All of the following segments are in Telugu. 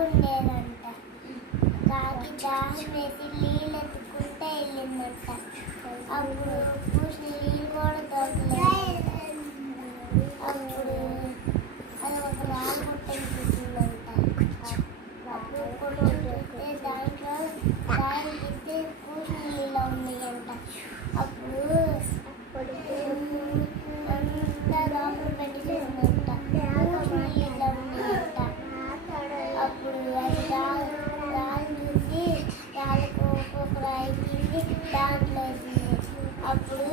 తాగుండేదంట కాకి దాహం వేసి నీళ్ళు ఎత్తుకుంటే వెళ్ళిందంట. అప్పుడు పూసి నీళ్ళు కూడా దొరకలేదు అప్పుడు అది ఒక రాళ్ళు పుట్టిందంట అప్పుడు పుట్టితే దాంట్లో దానికి పూసి నీళ్ళు ఉన్నాయంట. అప్పుడు దాంట్లో అప్పుడు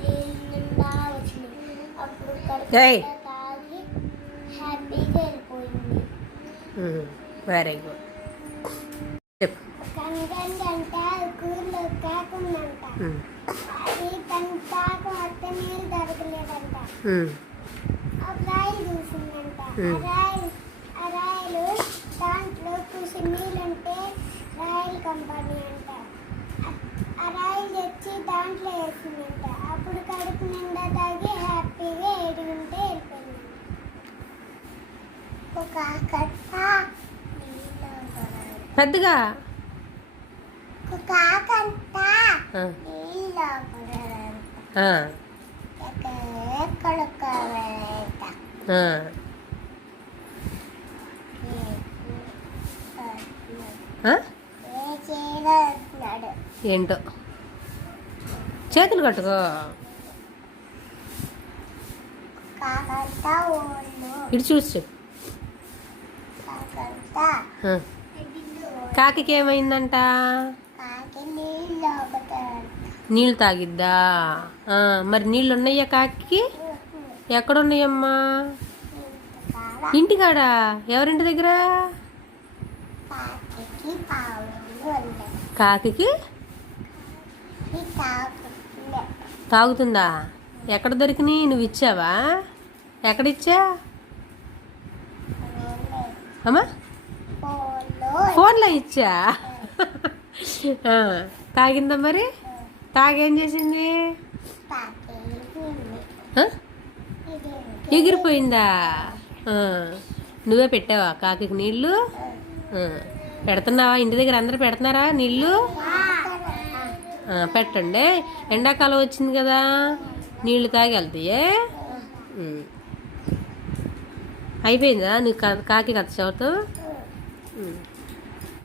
నిండా వచ్చింది అప్పుడు తాగి హ్యాపీగా వెళ్ళిపోయింది వెరీ గుడ్. చెప్పు. కనకండి అంటే కూరలో కాకుందంట అది తన తాకు అత్త నీళ్ళు దొరకలేదంట చూసిందంట దాంట్లో వేసిందంట అప్పుడు కడుపు నిండా తాగి హ్యాపీగా ఏడుగుంటే వెళ్ళిపోయింది. ఒక కట్ట పెద్దగా? ఒక ఏంటో? చేతులు కట్టుకో. ఇటు చూసి చెప్పు. కాకికి ఏమైందంట? నీళ్ళు తాగిద్దా? మరి నీళ్ళు ఉన్నాయా కాకి ఎక్కడున్నాయమ్మా? ఇంటికాడ? ఎవరింటి దగ్గర? కాకి తాగుతుందా? ఎక్కడ దొరికినాయి నువ్వు ఇచ్చావా? ఎక్కడ ఇచ్చా అమ్మా? ఫోన్లో ఇచ్చా? తాగిందా మరి? తాగేం చేసింది? ఎగిరిపోయిందా? నువ్వే పెట్టావా కాకి నీళ్ళు? పెడుతున్నావా? ఇంటి దగ్గర అందరు పెడుతున్నారా నీళ్ళు? పెట్టండి. ఎండాకాలం వచ్చింది కదా నీళ్ళు తాగి వెళ్తాయే అయిపోయిందా? నువ్వు కాకి కథ చదువుతావు?